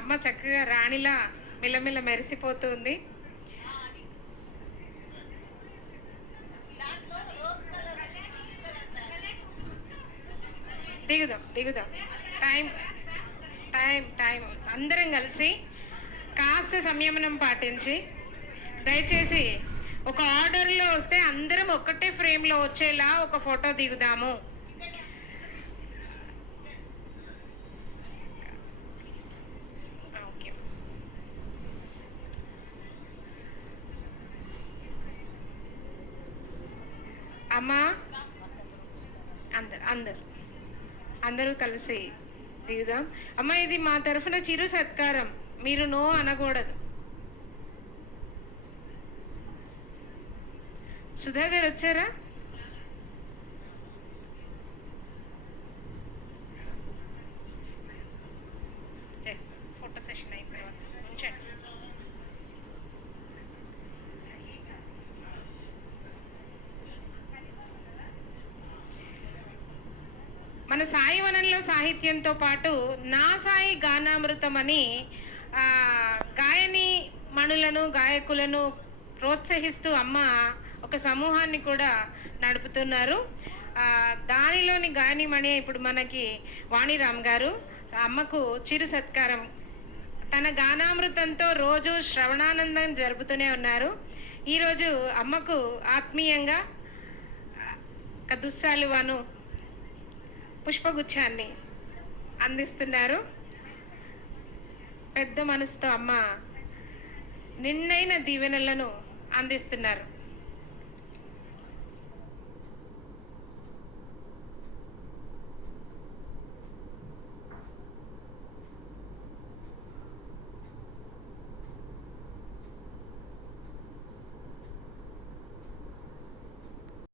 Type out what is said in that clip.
అమ్మ చక్కగా రాణిలా మిలమిల మెరిసిపోతుంది. దిగుదాం దిగుదాం. Time time time. అందరం కలిసి కాస్త సంయమనం పాటించి దయచేసి ఒక ఆర్డర్లో వస్తే అందరం ఒక్కటే ఫ్రేమ్లో వచ్చేలా ఒక ఫోటో దిగుదాము. అమ్మా అందరు అందరు. అందరూ కలిసి దిగుదాం. అమ్మ ఇది మా తరఫున చిరు సత్కారం. మీరు నో అనకూడదు. సుధా గారు వచ్చారా? మన సాయి వనంలో సాహిత్యంతో పాటు నా సాయి గానామృతం అని గాయని మణులను గాయకులను ప్రోత్సహిస్తూ అమ్మ ఒక సమూహాన్ని కూడా నడుపుతున్నారు. దానిలోని గాయనిమణి ఇప్పుడు మనకి వాణిరామ్ గారు. అమ్మకు చిరు సత్కారం. తన గానామృతంతో రోజు శ్రవణానందం జరుపుతూనే ఉన్నారు. ఈరోజు అమ్మకు ఆత్మీయంగా ఒక దుస్సాలువాను పుష్పగుచ్చాన్ని అందిస్తున్నారు. పెద్ద మనసుతో అమ్మ నిన్నైన దీవెనలను అందిస్తున్నారు.